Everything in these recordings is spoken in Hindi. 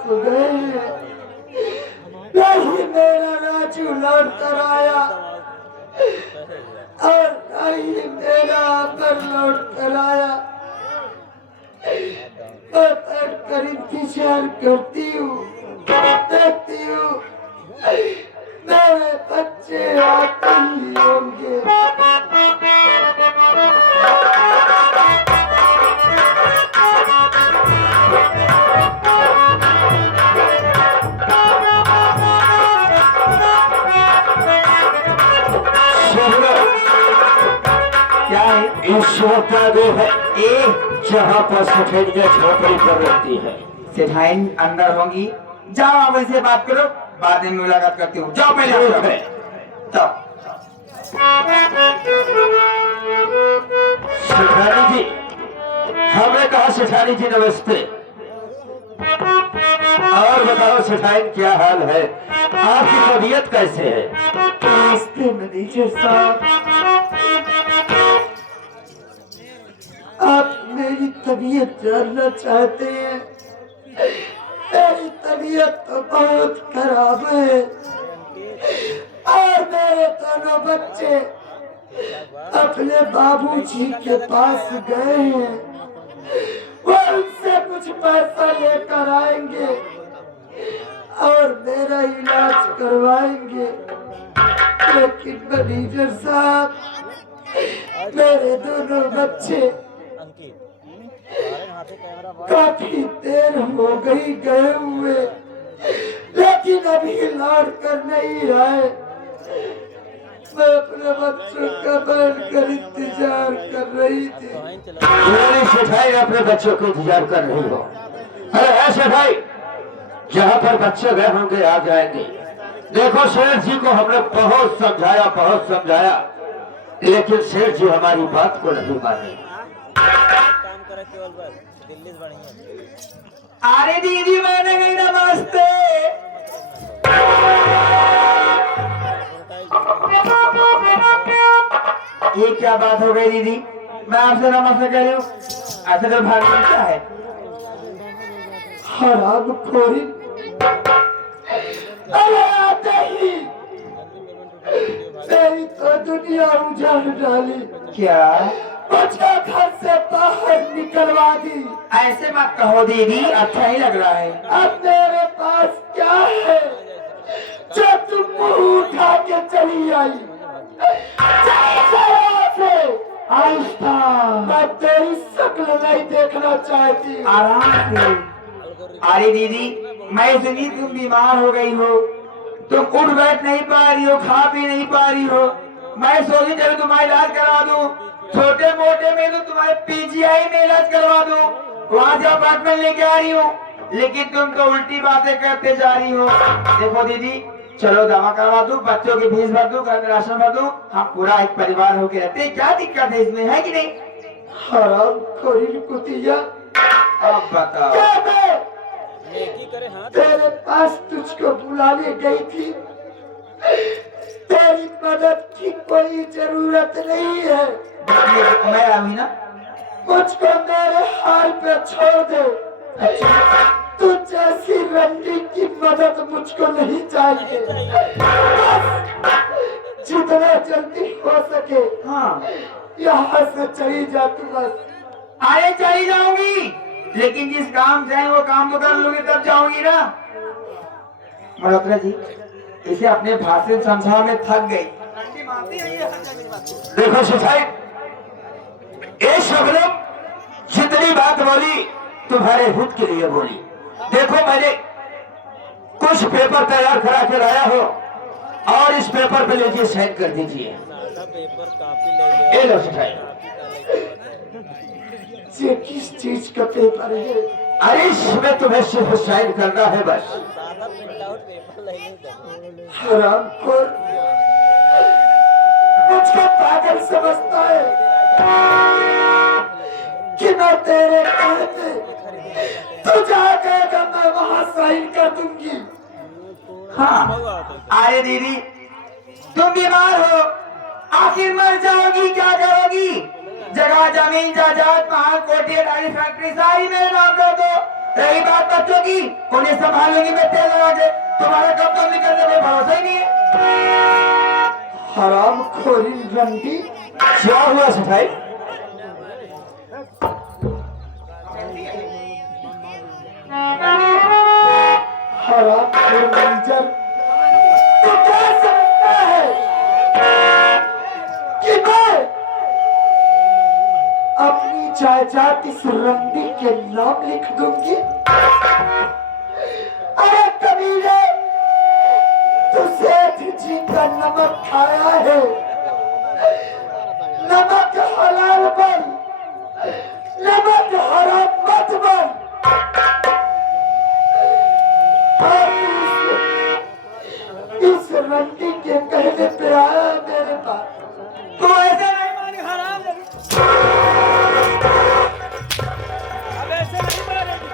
पास गए हैं, नहीं मेरा राजू लौट कर आया और नहीं मेरा अमर लौट कर आया। मैं बैठ कर इंतजार करती हूँ, देखती हूँ मेरे बच्चे आते ही होंगे। क्या है ईश्वर का वो है एक जहाँ पर सफेदियाँ झोपड़ी पर रहती है। सेठाइन अंदर होंगी, जाओ आप ऐसे बात करो, बाद में मुलाकात करती हूँ। जाओ पहले तो सेठानी जी, हमने कहा सेठानी जी नमस्ते। और बताओ सेठाइन क्या हाल है, आपकी तबीयत कैसे है? नमस्ते मैनेजर साहब, आप मेरी तबीयत जानना चाहते हैं? मेरी तबीयत तो बहुत खराब है और मेरे दोनों बच्चे अपने बाबूजी के पास गए हैं, वो उनसे कुछ पैसा लेकर आएंगे और मेरा इलाज करवाएंगे। लेकिन मैनेजर साहब, मेरे दोनों बच्चे काफी देर हो गई गए हुए, लेकिन अभी लौट कर नहीं आए। मैं अपने बच्चों का बैठकर इंतजार कर रही थी। मेरी सेठाई अपने बच्चों को इंतजार कर रही हो? अरे है सेठाई, जहाँ पर बच्चे गए होंगे आ जाएंगे। देखो शेठ जी को हमने बहुत समझाया, लेकिन सेठ जी हमारी बात को नहीं माने। अरे दीदी मैंने गई, नमस्ते। ये क्या बात हो गई दीदी, मैं आपसे नमस्ते कर रही हूँ, ऐसे तो भागने क्या है? हराम खोरी, अरे आते ही मेरी तो दुनिया उजाड़ डाली। क्या मुझे घर से बाहर निकलवा दी। ऐसे मत कहो दीदी, अच्छा ही लग रहा है। अब मेरे पास क्या है जो तुम मुंह उठा के चली आई? आहिस्ता, मैं तेरी शक्ल नहीं देखना चाहती। आराम से। अरे दीदी, मैं सुनी तुम बीमार हो गई हो, तुम उठ बैठ नहीं पा रही हो, खा पी नहीं पा रही हो। मैं सोची चलो तुम्हारा इलाज करा दूं, छोटे मोटे में तो तुम्हारे पीजीआई में इलाज करवा दूं, वहाँ से अपार्टमेंट लेके आ रही हूँ, लेकिन तुम तो उल्टी बातें करते जा रही हो। देखो दीदी, चलो दवा करवा दूं, बच्चों की फीस भर दूं, घर में राशन भर दूं, हम पूरा एक परिवार होके रहते हैं, क्या दिक्कत है इसमें, है कि नहीं? हराम खोरी कुतिया, अब बताओ। तेरे पास तुझको बुलाने गई थी, तेरी मदद की कोई जरूरत नहीं है। मैं अभी ना, मुझको मेरे हाल पे छोड़ दे। तू जैसी रंडी की मदद मुझको नहीं चाहिए। बस जितना जल्दी हो सके हाँ यहाँ से चली जा तू बस। अरे चली जाऊंगी, लेकिन जिस काम से वो काम तो कर लूंगी, तब जाऊंगी ना। मल्होत्रा जी, इसे अपने भाषण समझा में थक गई। देखो सेठाई, ये शबनम जितनी बात बोली तुम्हारे हित के लिए बोली। देखो मैंने कुछ पेपर तैयार करा के लाया हो और इस पेपर पे लीजिए, साइन कर दीजिए। ये लो सेठाई। ये किस चीज का पेपर है? अरे इसमें तुम्हें सिर्फ साइन करना है बस। हरामखोर, मुझको पागल समझता है कि मैं तेरे कहते तू जहाँ कहेगा मैं वहाँ साइन कर दूंगी। हाँ, अरे दीदी, तुम बीमार हो, आखिर मर जाओगी, क्या करोगी? जगह जमीन जायदाद महान कोठी गाड़ी फैक्ट्री सारी मेरे नाम कर दो, रही बात बच्चों की, उन्हें संभालूंगी मैं तेल लगा के। तुम्हारा कब कम निकलने कोई भरोसा ही नहीं है। हराम खोरी रंडी, क्या हुआ सिपाही? हराम खोर मंजर, तू क्या समझता है कि मैं अपनी जायदाद इस रंडी के नाम लिख दूंगी? अरे कमीने, तू सेठ जी का नमक खाया है, नमक हलाल बन, नमक हराम मत बन। इस रंडी के कहने पे आया मेरे पास। तू ऐसे नहीं मानेगी हराम लगी। अब ऐसे नहीं मानेगी।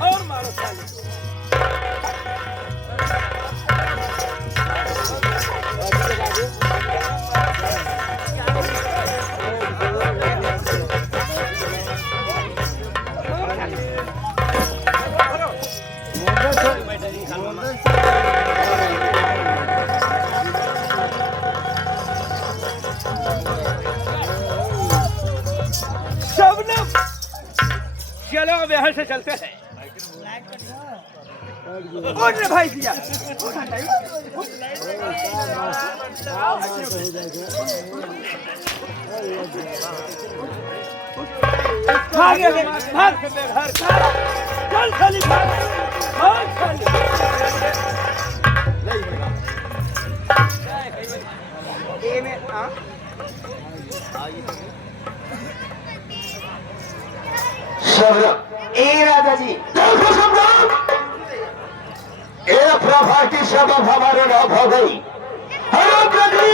और मारो साले। शबनम, चलो अब यहाँ से चलते हैं। उठ रे भाई दिया। भाग रे, भाग घर, चल खाली भाग, भाग खाली। शबनम, ए राजा जी, देखो शबनम, एक प्रॉपर्टी सबब हमारे नाम हो गई। हर कभी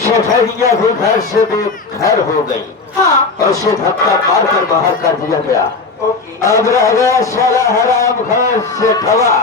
शेखरिया भी घर से बेघर हो गई। हाँ और उसे धक्का मार कर बाहर कर दिया गया। ओके। अब रह गया साला हराम घर से ठवा।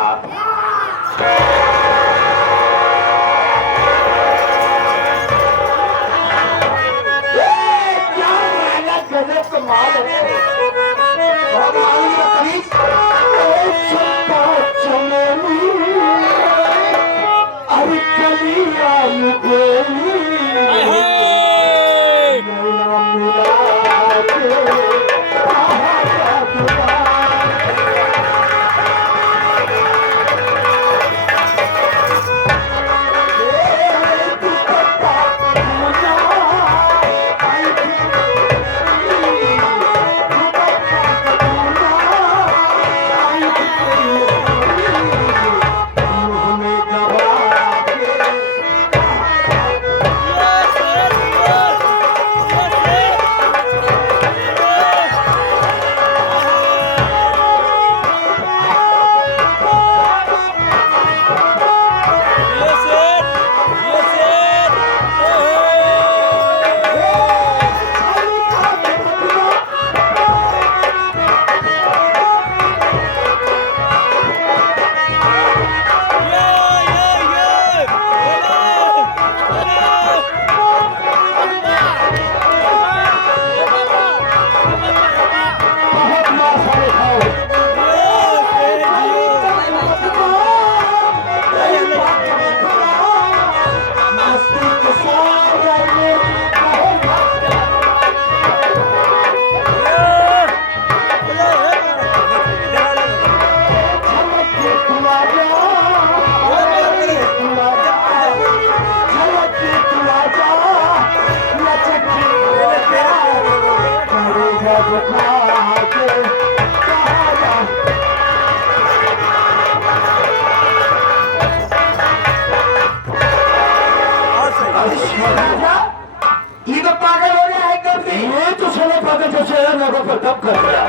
ये तो पागल हो गया है एकदम से। ये तो साला पागल जैसे है, लोगों पर दब कर गया।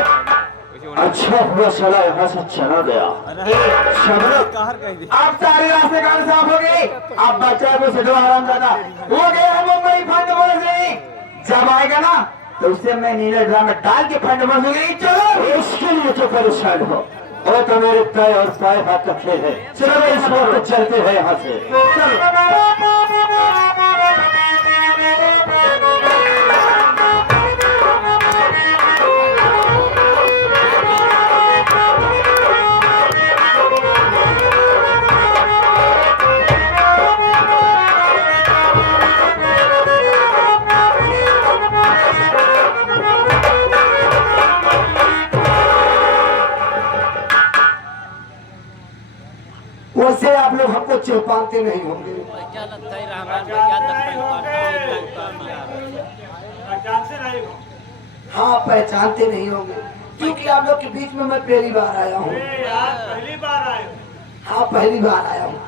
अच्छा हुआ साला यहाँ से चला गया। शबनम, आप सारे रास्ते काम साफ हो गए। आप बच्चा को सिद्धो आराम दादा हो गए हम मुंबई फंड बोल रही। जब आएगा ना तो उससे मैं नीले ड्राम में डाल के फंड बोल दूंगी। चलो इसके लिए तो परेशान हो। वो तो मेरे पैर और पाए हाथ का खेल है। चलो इस वक्त चलते हैं यहाँ से। चलो। पहचानते नहीं होंगे। हाँ, पहचानते नहीं होंगे क्योंकि आप लोग के बीच में मैं पहली बार आया हूँ। पहली बार आए? हाँ, पहली बार आया हूँ।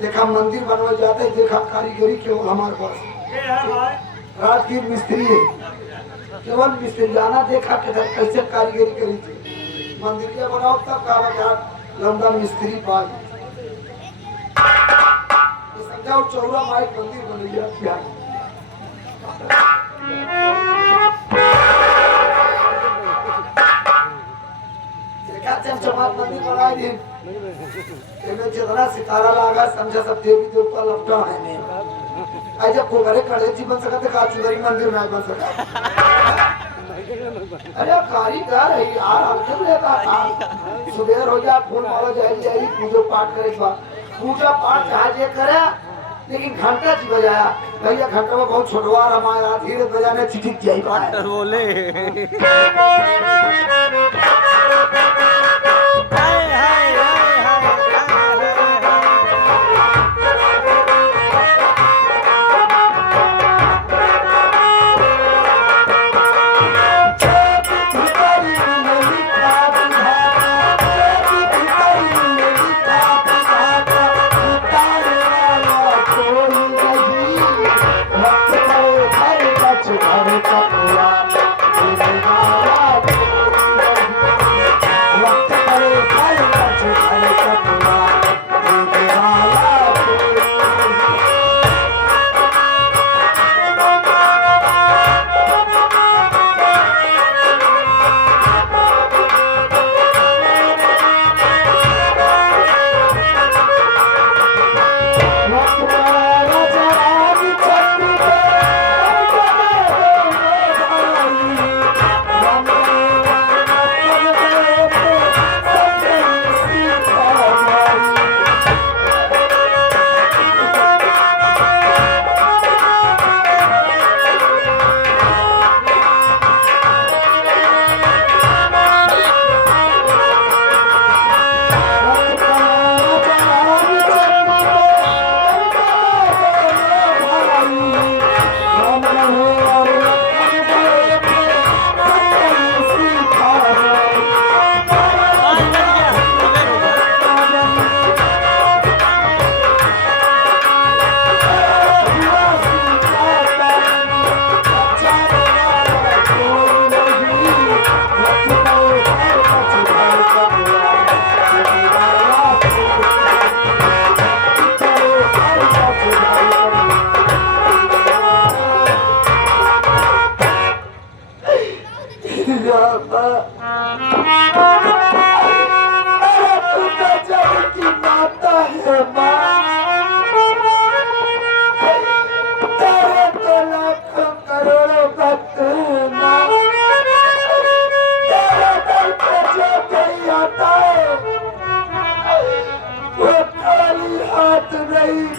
देखा मंदिर बनवा जाते, देखा कारीगरी केवल हमारे पास ये है भाई? राजगीर मिस्त्री है, केवल मिस्त्री जाना देखा कैसे कारीगरी करी थी। मंदिर के बनाओ तब कहा लंबा मिस्त्री पाल समझाओ चौरा माई मंदिर बन गया। देखा चमचमात मंदिर बनाए दिन जितना सितारा लगा समझा सब देवी देवता लपटा है मैं जब को घरे कड़ेची बन सका का चुदरी मंदिर में बन सका। अरे कारीगर है यार, हम लेता था सुबह हो जा फूल माला जाएगी पूजा पाठ करे पूजा पाठ जहाँ करे लेकिन घंटा जी बजाया भैया घंटा में बहुत छोटवा हमारा धीरे बजाने चिटिक जाई बोले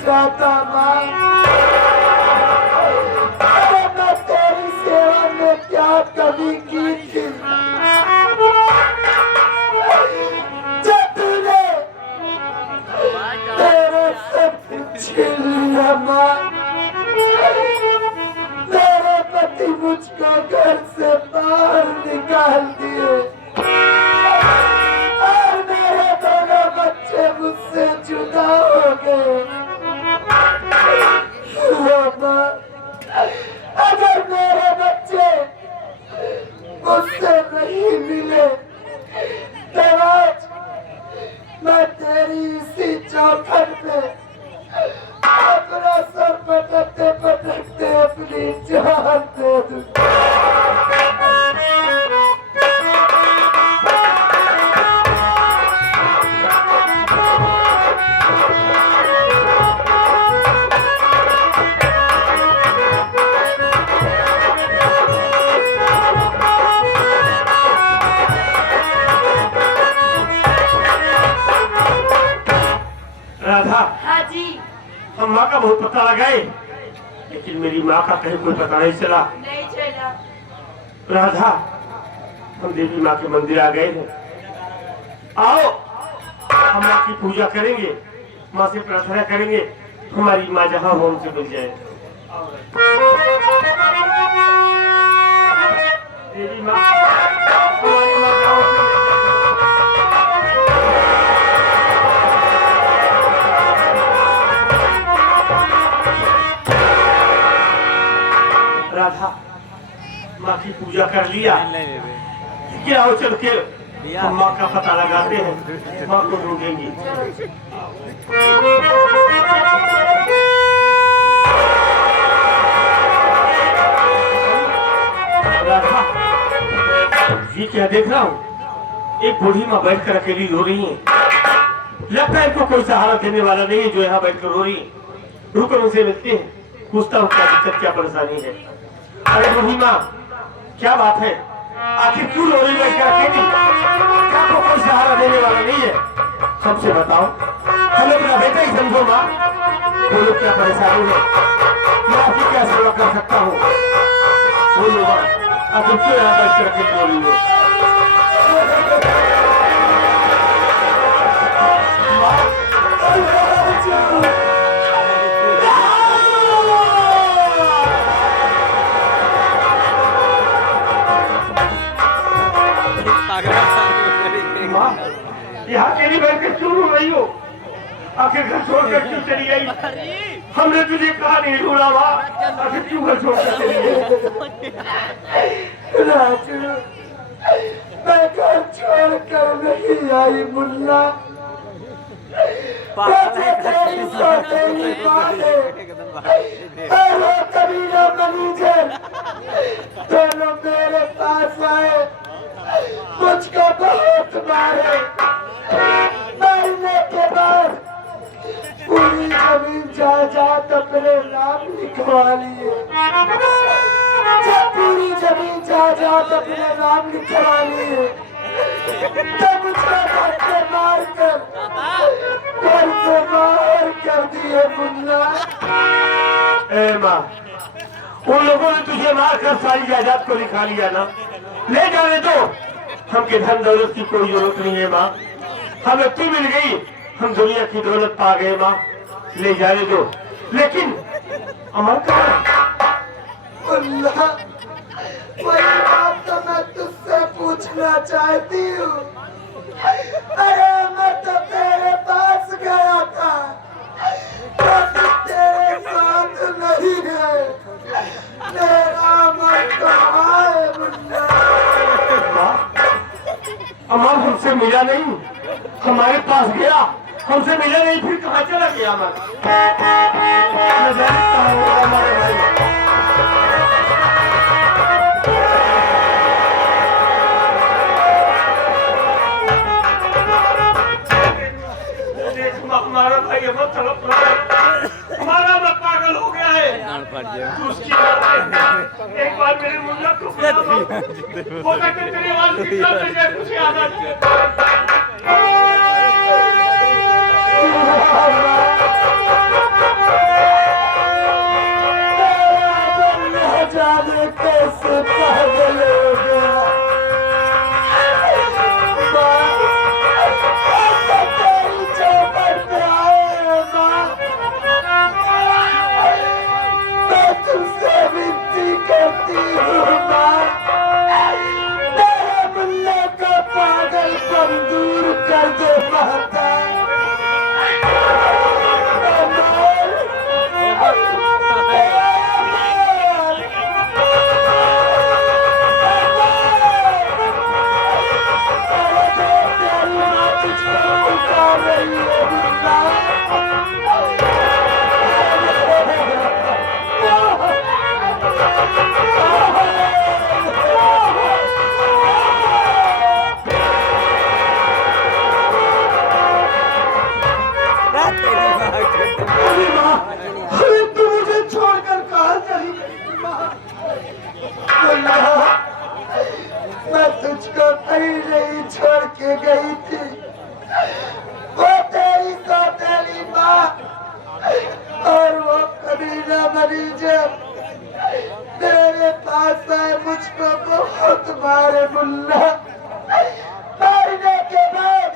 जाता मैं तेरी सेवा में क्या कमी की थी तेरे सब छीन लिया माँ। मेरे पति मुझको घर से बाहर निकाल दिए और मेरे दोनों बच्चे मुझसे जुदा हो गए। अगर मेरे बच्चे मुझसे नहीं मिले तो आज मैं तेरी इसी चौखट पे अपना सर पटकते पटकते अपनी जान दे दूं। राधा, हाँ जी। हम माँ का बहुत पता लगाए लेकिन मेरी माँ का कहीं कोई पता नहीं चला। नहीं चला। राधा, हम देवी माँ के मंदिर आ गए हैं, आओ हम माँ की पूजा करेंगे, माँ से प्रार्थना करेंगे हमारी माँ जहाँ हो हमसे मिल जाए। देवी माँ, हमारी माँ जहाँ हो राधा माँ की पूजा कर लिया, क्या हो चल के हम माँ का पता लगाते हैं, माँ को ढूंढेंगे। राधा, ये क्या देख रहा हूँ? एक बूढ़ी माँ बैठकर अकेली रो रही है। लगता है इनको कोई सहारा देने वाला नहीं है जो यहाँ बैठकर रो रही है। रुको उनसे मिलते हैं, पूछता हूँ क्या दिक्कत क्या परेशानी है। अरे बूढ़ी माँ, क्या बात है? आखिर क्यों रो रही है? क्या अकेली? क्या आपको कोई सहारा देने वाला नहीं है? हमसे बताओ। हेलो मेरा बेटा ही समझो माँ, बोलो क्या परेशानी है, मैं आपकी क्या सेवा कर सकता हूँ? बोलो माँ, आखिर क्यों यहाँ बैठ कर अकेली रो रही हो? माँ, यहाँ अकेली बैठकर क्यों रो रही हो? आखिर घर छोड़कर क्यों चली गई? हमने तुझे कहा नहीं ढूंढा माँ, आखिर क्यों घर छोड़कर चली गई? राजू, मैं घर छोड़कर नहीं आई मुन्ना। मुझे तेरी सौतेली माँ ने और वो कबीला मैनेजर दोनों मेरे पास आए, मुझको बहुत मारे। मारने के बाद पूरी जमीन जायदाद अपने नाम लिखवा लिए। जब पूरी जमीन जायदाद अपने नाम लिखवा लिए तब मुझको धक्के मारकर घर से बाहर कर दिए मुन्ना। ए माँ, उन लोगों ने तुझे मारकर सारी जायदाद को लिखा लिया ना, ले जाने दो। हमके धन दौलत की कोई जरूरत नहीं है माँ, हमें तू मिल गई, हम दुनिया की दौलत पा गए माँ, ले जाने दो। लेकिन अमर मुन्ना, वही बात तो मैं तुझसे पूछना चाहती हूँ। अरे मैं तो तेरे पास गया था, तो तेरे साथ नहीं है। मेरा मन कहाँ है मुन्ना? अमर हमसे मिला नहीं, हमारे पास गया, हमसे मिला नहीं, फिर कहाँ चला गया अमर? मैं जानता हूँ हमारे भाई। हमारा भाई अमर तड़प रहा है, हमारा मैं पागल हो गया है। तू उसकी बात है, एक बार मेरे मुन्ना को बुला लो, हो सकता है तेरी आवाज निकल नहीं जाए, कुछ याद आ जाए। जाने कैसे पागल हो गया। तेरी चौखट पे आए माँ, मैं तुमसे विनती करती हूँ माँ, मेरे मुन्ने का पागलपन दूर कर दे माता। मैं तुझको कहीं नहीं छोड़ के गई थी, वो तेरी सौतेली माँ और वो कबीला मैनेजर मेरे पास आए, मुझको बहुत मारे मुन्ना। मारने के बाद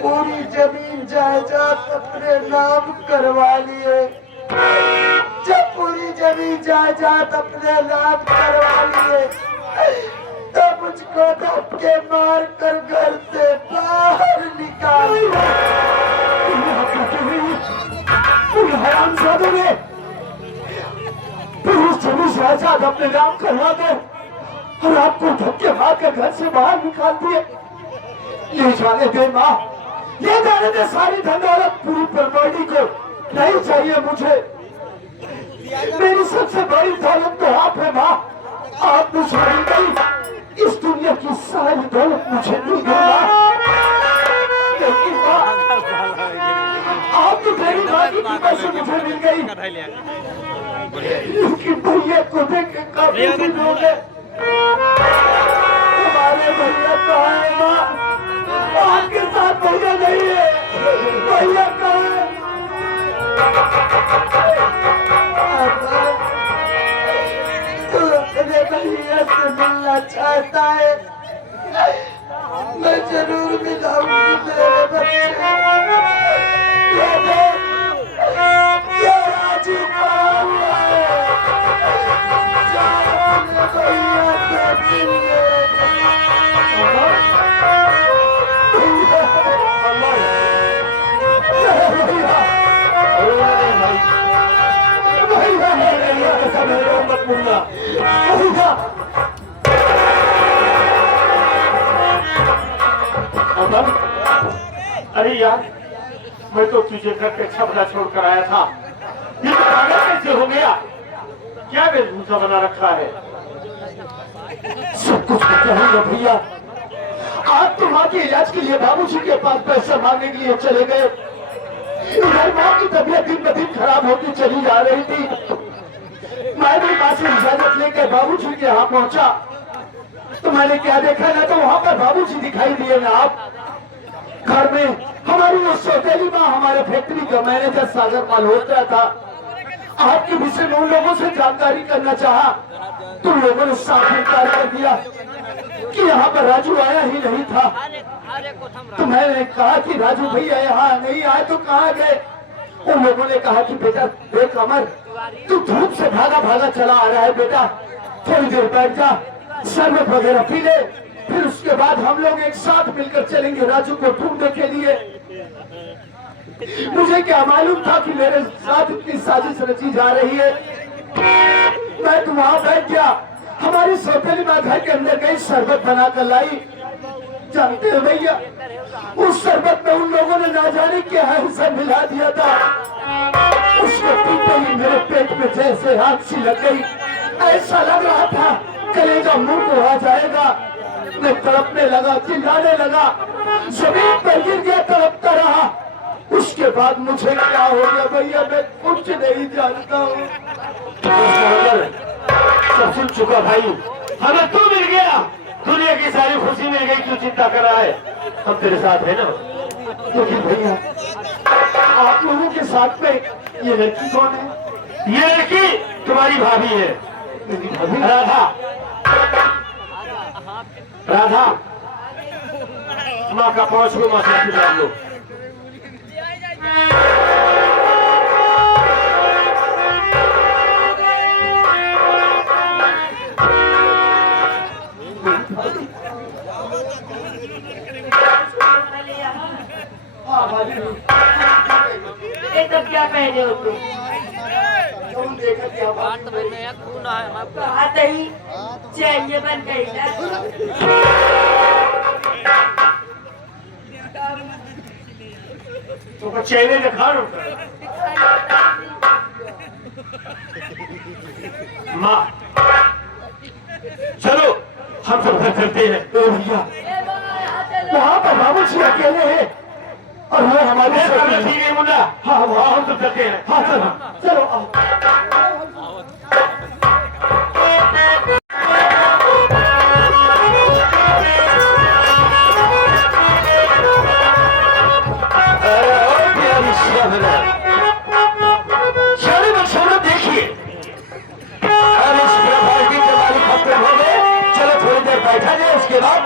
पूरी जमीन जायदाद अपने नाम करवा लिए। जब पूरी जमीन जायदाद अपने नाम करवा लिए तो मुझको धक्के मार कर घर से बाहर निकाल दिया। हरामजादों ने पुरुष जमीन जायदाद अपने नाम करवा दे और आपको धक्के मार कर घर से बाहर निकाल दिए। ले जाने दे माँ, ले जाने दे सारी धन दौलत, पूरी प्रॉपर्टी को नहीं चाहिए मुझे। मेरी सबसे बड़ी दौलत तो आप है माँ, आप मुझे मिल गई, इस दुनिया की सारी दौलत मुझे मिल गई माँ। लेकिन माँ, आप तो मेरी माँ की कृपा से मुझे मिल गई, लेकिन भैया को देख के काफी दिन हो गए। हमारे भैया कहाँ है माँ? आपके साथ भैया नहीं है, भैया कहाँ है? तू अपने भैया से मिलना चाहता है, मैं जरूर मिलाऊंगी मेरे बच्चे। ये देख, ये राजू कहाँ हुआ है? जा अपने भैया से मिल ले। अरे यार, मैं तो तुझे घर पे छपरा छोड़ कर आया था, ये तो पागल कैसे हो गया? क्या वेशभूषा बना रखा है? सब कुछ बताऊंगा भैया। आप तो माँ के इलाज के लिए बाबूजी के पास पैसा मांगने के लिए चले गए। इधर माँ की तबीयत दिन ब दिन खराब होती चली जा रही थी। मैं भी माँ से इजाजत लेकर बाबूजी के यहाँ पहुँचा तो मैंने क्या देखा ना, तो वहाँ पर बाबूजी दिखाई दिए ना। आप घर में हमारी वो सौतेली माँ हमारे फैक्ट्री का मैनेजर सागर मल्होत्रा था। आपके विषय में उन लोगों से जानकारी करना चाहा तो लोगों ने साफ इनकार कर दिया कि यहाँ पर राजू आया ही नहीं था। तो मैंने कहा कि राजू भैया यहाँ नहीं आए तो कहाँ गए? उन लोगों ने कहा कि बेटा देख अमर, तू धूप से भागा भागा चला आ रहा है बेटा, थोड़ी देर बैठ जा, शरबत वगैरह पी ले, फिर उसके बाद हम लोग एक साथ मिलकर चलेंगे राजू को ढूंढने के लिए। मुझे क्या मालूम था कि मेरे साथ इतनी साजिश रची जा रही है। मैं तो वहां बैठ गया, हमारी सौतेली माँ घर के अंदर गई, शरबत बनाकर लाई। जानते हो भैया, उस शरबत में उन लोगों ने ना जाने क्या हिस्सा मिला दिया था। उसको पीते ही मेरे पेट में जैसे आग सी लग गई। ऐसा लग रहा था कलेजा मुंह को आ जाएगा। मैं तड़पने लगा, चिल्लाने लगा, जमीन पर गिर गया, तड़पता रहा। उसके बाद मुझे क्या हो गया भैया, मैं कुछ नहीं जानता हूँ। सब सुन चुका भाई, हमें तू मिल गया, दुनिया की सारी खुशी मिल गई, क्यों चिंता कर रहा है? हम तेरे साथ है ना। लेकिन भैया, आप लोगों के साथ में ये लड़की कौन है? ये लड़की तुम्हारी भाभी है, मेरी भाभी। राधा। राधा, माँ का 5 को माँ से डाल लो। ये सब क्या पहने हो तुम? कहा ही चाहिए बन गई ना। तो चेहरे दिखा लो माँ। चलो हम सब घर चलते हैं। भैया, वहाँ पर बाबूजी अकेले हैं और वो हमारे साथ ठीक है मुन्ना। हाँ हाँ हम सब चलते हैं। हाँ चलो चलो आओ। देखिए, अरे इस प्रॉपर्टी के मालिक खत्म हो गए। चलो थोड़ी देर बैठा जाए, उसके बाद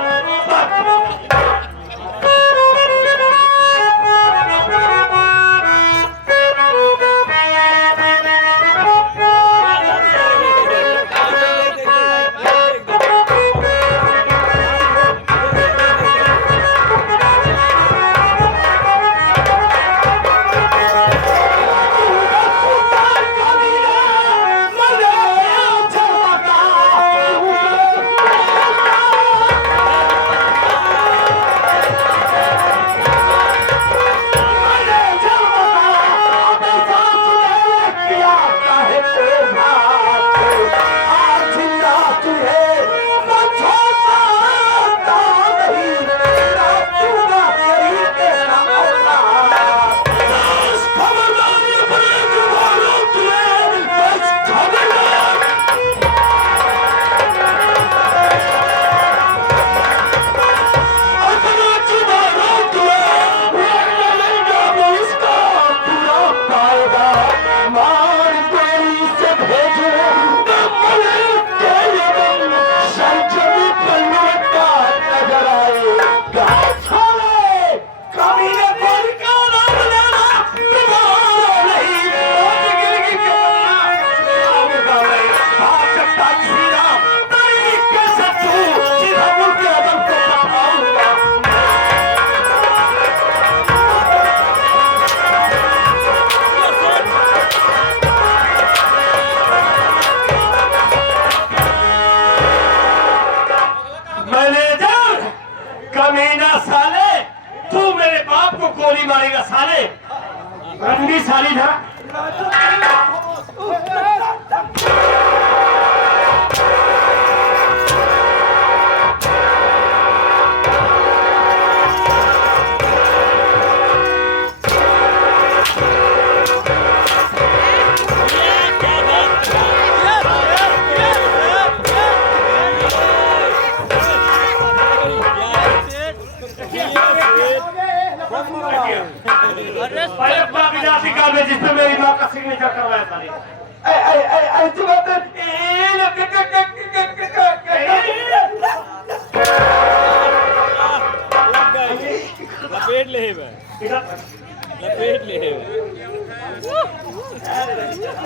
मरेगा साले। रंगी साली था। जिसपे मेरी माँ का सिग्नेचर करवाया था। लपेट ले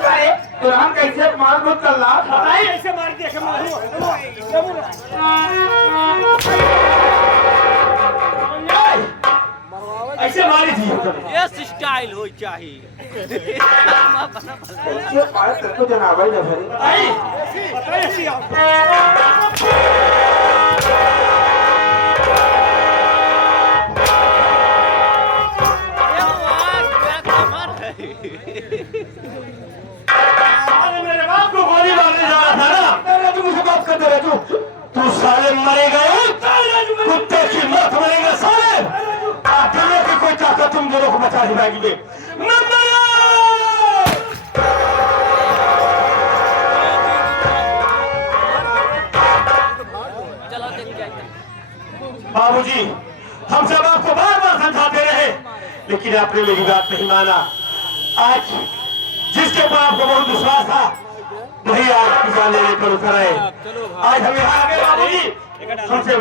अरे तुरान कैसे मार मुझ कर ला ऐसे मार दिया कि ऐसे मारी थी ये स्टाइल हो चाहिए। ये पाए तेरे को जनाब है ना मेरे बाप को गोली मारने जा रहा था ना। तू मुझे बात कर दे रहा तू साले मरेगा, कुत्ते की मौत मरेगा साले। दुनिया की कोई ताकत तुम दोनों को बचा नहीं पाएगी। बाबूजी, हम सब आपको बार बार समझाते रहे, लेकिन आपने मेरी बात नहीं माना। आज जिसके ऊपर आपको बहुत विश्वास था वही आपकी जान लेने पर उतर आए। आज हम यहाँ आ गए बाबूजी, हमसे